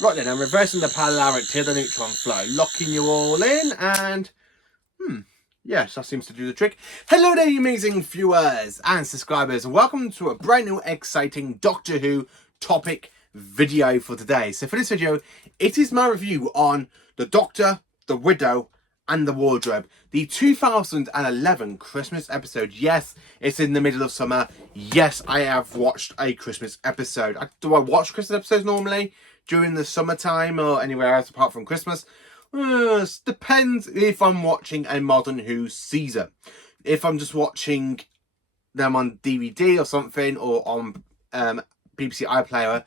Right then, I'm reversing the polarity of the neutron flow, locking you all in, and yes, that seems to do the trick. Hello there, you amazing viewers and subscribers. Welcome to a brand new, exciting Doctor Who topic video for today. So for this video, it is my review on the Doctor, the Widow, and the Wardrobe. The 2011 Christmas episode. Yes, it's in the middle of summer. Yes, I have watched a Christmas episode. Do I watch Christmas episodes normally during the summertime or anywhere else apart from Christmas? Depends if I'm watching a Modern Who season. If I'm just watching them on DVD or something, or on BBC iPlayer,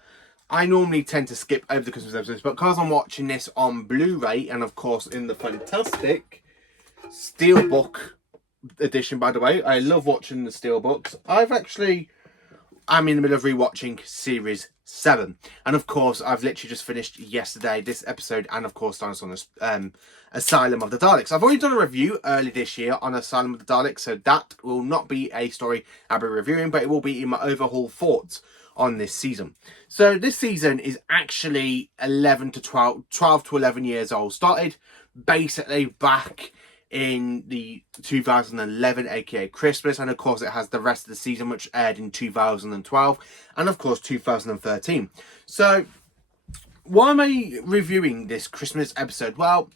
I normally tend to skip over the Christmas episodes. But because I'm watching this on Blu-ray, and of course in the fantastic Steelbook edition, by the way, I love watching the Steelbooks. I'm in the middle of rewatching Series 7. And of course, I've literally just finished yesterday this episode, and of course, Dinosaur on Asylum of the Daleks. I've already done a review early this year on Asylum of the Daleks, so that will not be a story I'll be reviewing, but it will be in my overhaul thoughts on this season. So this season is actually 12 to 11 years old. Started basically back in the 2011, aka Christmas, and of course it has the rest of the season, which aired in 2012 and of course 2013. So why am I reviewing this Christmas episode? Well,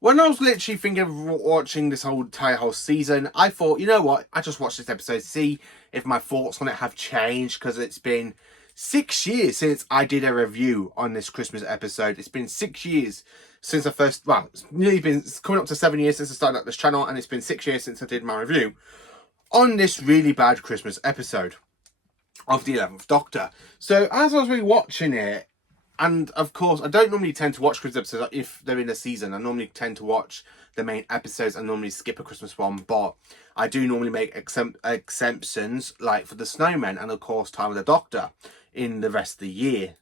when I was literally thinking of watching this entire season, I thought, you know what, I just watched this episode, see if my thoughts on it have changed, because it's been 6 years since I did a review on this Christmas episode. It's been 6 years since it's coming up to 7 years since I started up this channel, and it's been 6 years since I did my review on this really bad Christmas episode of the 11th Doctor. So as I was rewatching it, and of course, I don't normally tend to watch Christmas episodes if they're in a season. I normally tend to watch the main episodes and normally skip a Christmas one, but I do normally make exemptions, like for the Snowmen and of course Time of the Doctor in the rest of the year.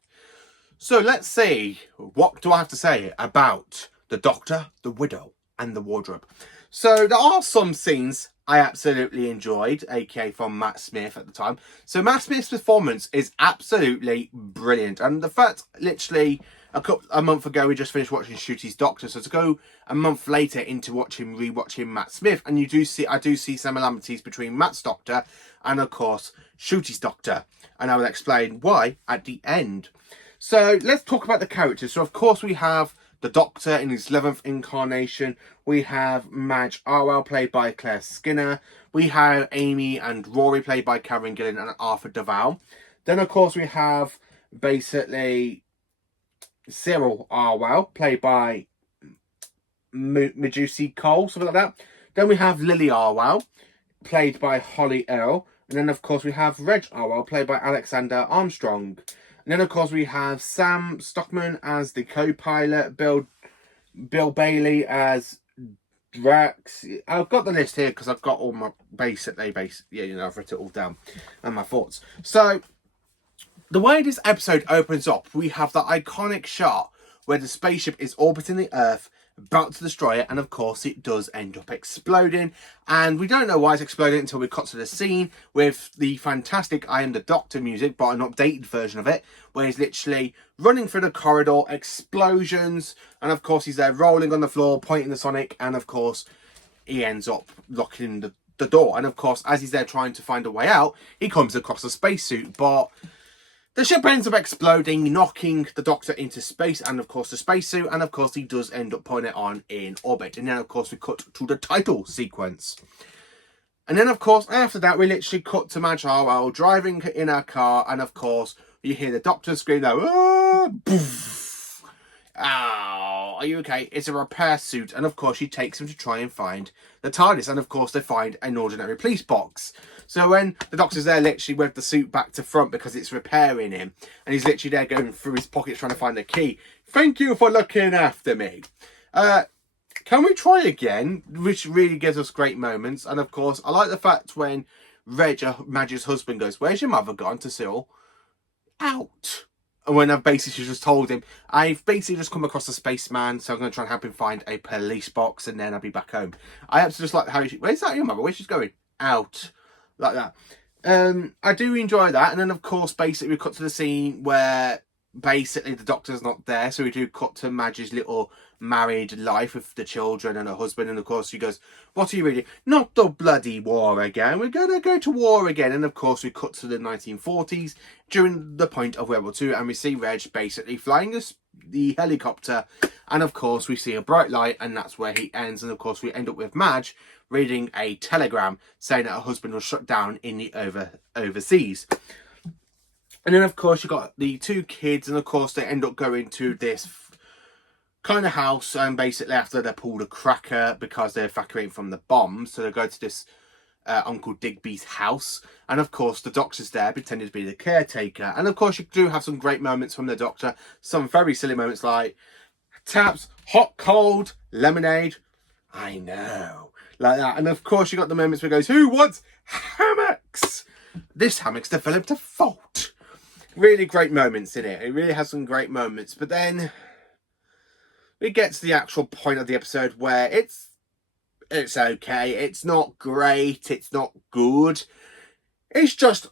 So let's see, what do I have to say about the Doctor, the Widow, and the Wardrobe? So there are some scenes I absolutely enjoyed, aka from Matt Smith at the time. So Matt Smith's performance is absolutely brilliant, and the fact literally a month ago we just finished watching Ncuti's Doctor, so to go a month later into rewatching Matt Smith, and I do see similarities between Matt's Doctor and of course Ncuti's Doctor, and I will explain why at the end. So let's talk about the characters. So of course we have the Doctor in his 11th incarnation. We have Madge Arwell, played by Claire Skinner. We have Amy and Rory, played by Karen Gillan and Arthur Duval. Then, of course, we have basically Cyril Arwell, played by Medusi Cole, something like that. Then we have Lily Arwell, played by Holly Earl. And then, of course, we have Reg Arwell, played by Alexander Armstrong. And then, of course, we have Sam Stockman as the co-pilot, Bill Bailey as Drax. I've got the list here because I've got all my I've written it all down and my thoughts. So, the way this episode opens up, we have the iconic shot where the spaceship is orbiting the Earth, about to destroy it, and of course it does end up exploding, and we don't know why it's exploding until we cut to the scene with the fantastic I Am the Doctor music, but an updated version of it, where he's literally running through the corridor, explosions, and of course he's there rolling on the floor, pointing the Sonic, and of course he ends up locking the door, and of course as he's there trying to find a way out, he comes across a spacesuit, but the ship ends up exploding, knocking the Doctor into space and, of course, the spacesuit. And, of course, he does end up putting it on in orbit. And then, of course, we cut to the title sequence. And then, of course, after that, we literally cut to Madge Harwell driving in her car. And, of course, you hear the Doctor scream out, "Ah, poof. Oh, are you okay?" It's a repair suit. And, of course, she takes him to try and find the TARDIS. And, of course, they find an ordinary police box. So when the Doctor's there literally with the suit back to front because it's repairing him, and he's literally there going through his pockets trying to find the key. "Thank you for looking after me. Can we try again?" Which really gives us great moments. And of course, I like the fact when Madge's husband goes, "Where's your mother gone?" to Cyril. "Out." And when I've basically just told him, "I've basically just come across a spaceman, so I'm going to try and help him find a police box, and then I'll be back home." I absolutely just like how "Where's that your mother? Where's she going?" "Out." Like that. I do enjoy that. And then, of course, basically we cut to the scene where basically the doctor's not there, so we do cut to Madge's little married life with the children and her husband, and of course she goes, what are you reading? Not the bloody war again, we're gonna go to war again. And of course we cut to the 1940s during the point of World War II, and we see Reg basically flying the helicopter, and of course we see a bright light, and that's where he ends. And of course we end up with Madge reading a telegram saying that her husband was shut down in the overseas. And then of course you got the two kids, and of course they end up going to this kind of house, and basically after they pulled a cracker because they're evacuating from the bombs, so they go to this Uncle Digby's house, and of course the doctor's there pretending to be the caretaker. And of course you do have some great moments from the doctor, some very silly moments like taps, hot, cold, lemonade, I know, like that. And of course you got the moments where it goes, who wants hammocks? This hammock's developed a fault. Really great moments in it. It really has some great moments. But then we get to the actual point of the episode where it's okay. It's not great. It's not good. It's just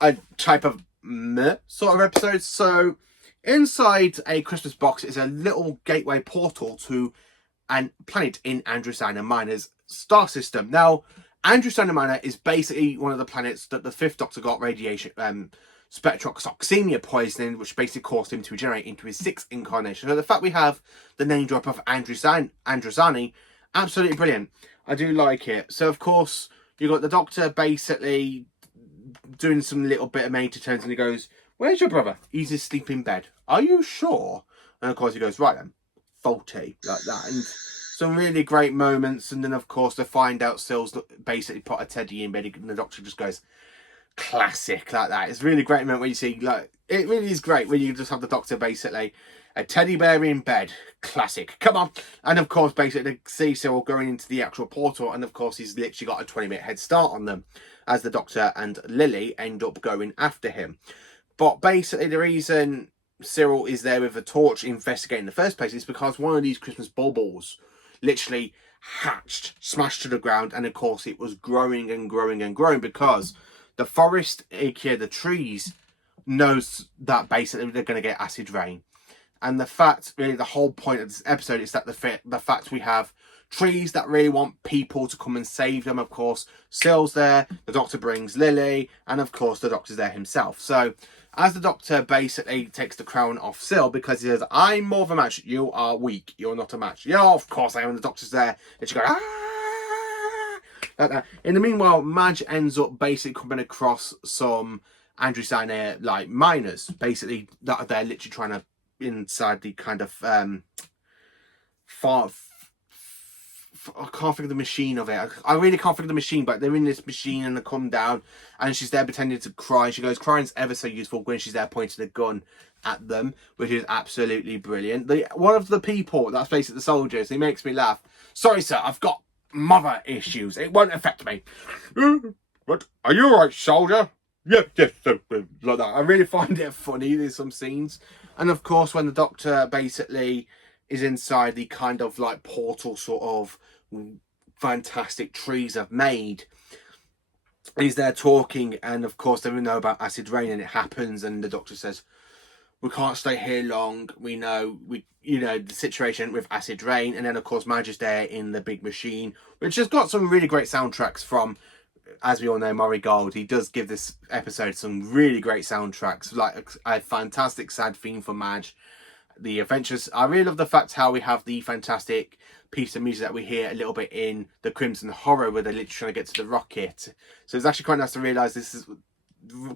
a type of meh sort of episode. So inside a Christmas box is a little gateway portal to a planet in Andromeda Minor's star system. Now, Andromeda Minor is basically one of the planets that the Fifth Doctor got radiation, spectroxoxemia poisoning, which basically caused him to regenerate into his sixth incarnation. So the fact we have the name drop of Androzani, absolutely brilliant. I do like it. So of course you got the Doctor basically doing some little bit of major turns, and he goes, where's your brother? He's asleep in bed. Are you sure? And of course he goes, right then, faulty, like that. And some really great moments. And then of course they find out Sil's basically put a teddy in bed, and the Doctor just goes, classic, like that. It's a really great moment when you see, like, it really is great when you just have the Doctor basically a teddy bear in bed. Classic, come on. And of course basically they see Cyril going into the actual portal, and of course he's literally got a 20-minute head start on them as the Doctor and Lily end up going after him. But basically the reason Cyril is there with a torch investigating in the first place is because one of these Christmas baubles literally hatched, smashed to the ground, and of course it was growing and growing and growing because the forest, aka the trees, knows that basically they're going to get acid rain. And the fact, really the whole point of this episode is that the fact we have trees that really want people to come and save them. Of course, Cyril's there, the Doctor brings Lily, and of course the Doctor's there himself. So as the Doctor basically takes the crown off Cyril because he says, I'm more of a match, you are weak, you're not a match. Yeah, of course I am. The Doctor's there, and she goes, ah! Like that. In the meanwhile, Madge ends up basically coming across some Andromeda like miners, basically that they're literally trying to inside the kind of I can't think of the machine of it. I really can't think of the machine, but they're in this machine and they come down, and she's there pretending to cry. She goes, crying's ever so useful, when she's there pointing a gun at them, which is absolutely brilliant. One of the people that's basically the soldiers, he makes me laugh. Sorry, sir, I've got mother issues. It won't affect me. What? Are you alright, soldier? Yeah, yes, like that. I really find it funny. There's some scenes. And of course, when the Doctor basically is inside the kind of like portal sort of fantastic trees have made, he's there talking, and of course they know about acid rain, and it happens, and the Doctor says, we can't stay here long, we know the situation with acid rain. And then of course Madge is there in the big machine, which has got some really great soundtracks from, as we all know, Murray Gold. He does give this episode some really great soundtracks, like a fantastic sad theme for Madge, the adventures. I really love the fact how we have the fantastic piece of music that we hear a little bit in the Crimson Horror, where they're literally trying to get to the rocket. So it's actually quite nice to realise this is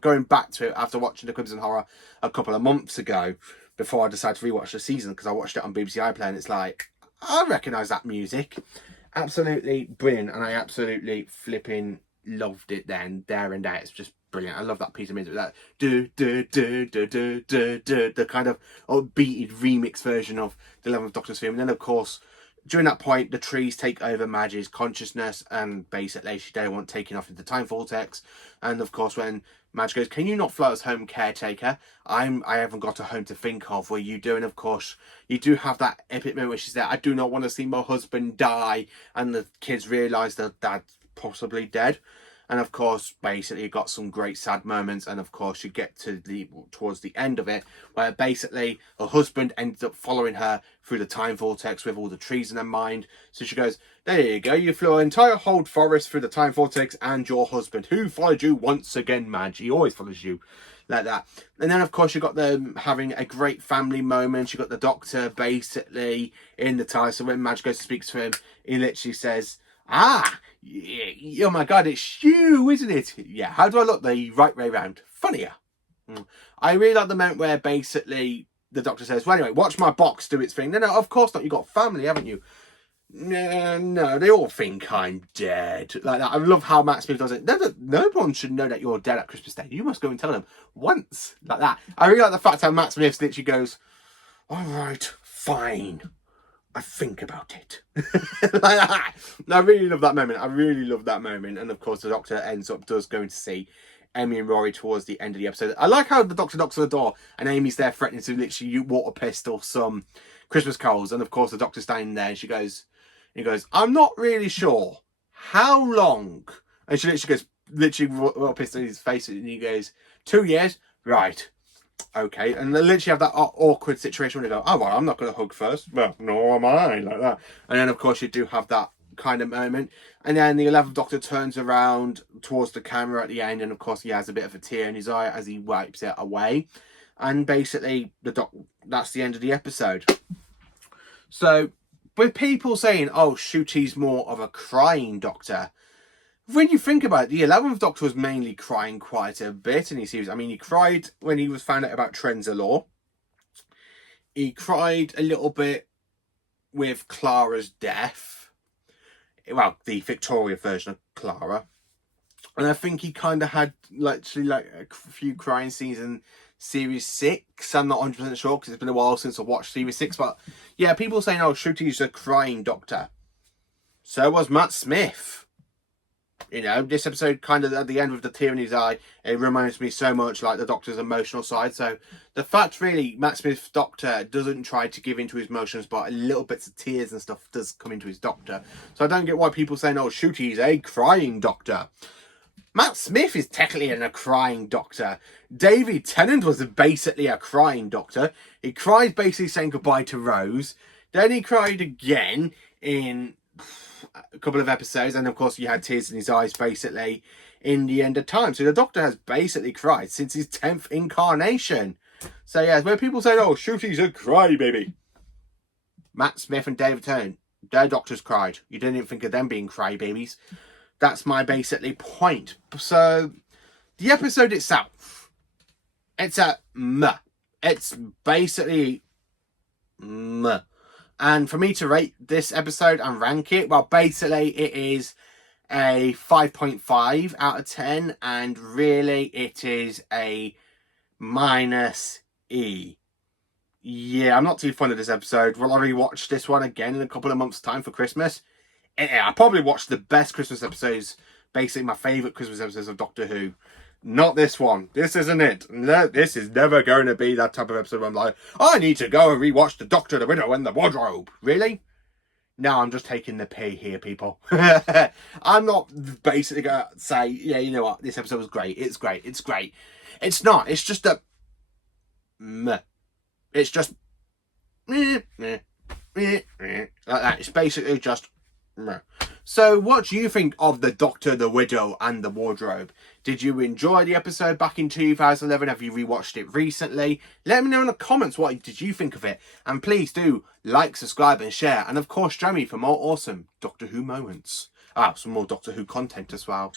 going back to it after watching the Crimson Horror a couple of months ago, before I decided to rewatch the season, because I watched it on BBC iPlayer, and it's like, I recognise that music. Absolutely brilliant, and I absolutely flipping loved it there and there. It's just brilliant. I love that piece of music, that the kind of beated remix version of the 11th Doctor's theme. And then of course during that point the trees take over Madge's consciousness, and basically she don't want taking off into the time vortex. And of course when Madge goes, can you not fly us home, caretaker? I haven't got a home to think of. Were you doing? Of course you do have that epic moment where she's there, I do not want to see my husband die, and the kids realise that dad's possibly dead. And of course, basically, you got some great sad moments. And of course, you get to towards the end of it, where basically her husband ends up following her through the time vortex with all the trees in her mind. So she goes, there you go, you flew an entire whole forest through the time vortex, and your husband, who followed you once again, Madge. He always follows you. Like that. And then of course you got them having a great family moment. You got the Doctor basically in the tie. So when Madge goes to speak to him, he literally says, oh my god, it's you, isn't it? Yeah, how do I look? The right way round. Funnier. I really like the moment where basically the Doctor says, well anyway, watch my box do its thing. No, of course not, you got family, haven't you? No, they all think I'm dead. Like that. I love how Matt Smith does it. No one should know that you're dead at Christmas Day. You must go and tell them once. Like that. I really like the fact how Matt Smith literally goes, all right, fine. I think about it. Like that. I really love that moment. I really love that moment. And of course, the Doctor does go to see Amy and Rory towards the end of the episode. I like how the Doctor knocks on the door and Amy's there threatening to literally water pistol some Christmas carols. And of course, the Doctor's standing there and he goes, I'm not really sure. How long? And she literally goes, water pistol in his face. And he goes, 2 years? Right. Okay. And they literally have that awkward situation where they go, oh, well, I'm not going to hug first. Well, nor am I. Like that. And then, of course, you do have that kind of moment. And then the 11th Doctor turns around towards the camera at the end. And, of course, he has a bit of a tear in his eye as he wipes it away. And basically, that's the end of the episode. So, with people saying, oh, shoot, he's more of a crying Doctor. When you think about it, the 11th Doctor was mainly crying quite a bit in his series. I mean, he cried when he was found out about Trenzalore. He cried a little bit with Clara's death. Well, the Victoria version of Clara. And I think he kind of had literally like a few crying scenes in Series 6. I'm not 100% sure because it's been a while since I watched Series 6. But yeah, people saying, oh, Shruti's a crying Doctor. So was Matt Smith. You know, this episode kind of at the end with the tear in his eye, it reminds me so much like the Doctor's emotional side. So the fact really Matt Smith's Doctor doesn't try to give into his emotions, but a little bits of tears and stuff does come into his Doctor. So I don't get why people saying, oh, Shruti's a crying Doctor. Matt Smith is technically a crying Doctor. David Tennant was basically a crying Doctor. He cried basically saying goodbye to Rose. Then he cried again in a couple of episodes. And of course, you had tears in his eyes basically in the end of time. So the Doctor has basically cried since his 10th incarnation. So yeah, where people say, oh, Shruti's a crybaby. Matt Smith and David Tennant, their Doctors cried. You didn't even think of them being crybabies. That's my basically point. So the episode itself, it's a meh. It's basically meh. And for me to rate this episode and rank it, well, basically it is a 5.5 out of 10. And really it is a -E. Yeah, I'm not too fond of this episode. Will I rewatch this one again in a couple of months' time for Christmas? I probably watched the best Christmas episodes, basically my favourite Christmas episodes of Doctor Who. Not this one. This isn't it. No, this is never going to be that type of episode where I'm like, I need to go and rewatch The Doctor, the Widow and the Wardrobe. Really? No, I'm just taking the pee here, people. I'm not basically going to say, yeah, you know what, this episode was great. It's great. It's great. It's not. It's just a meh. It's just like that. It's basically just meh. So what do you think of The Doctor, the Widow and the Wardrobe? Did you enjoy the episode back in 2011? Have you rewatched it recently? Let me know in the comments what did you think of it. And please do like, subscribe and share. And of course join me for more awesome Doctor Who moments. Some more Doctor Who content as well.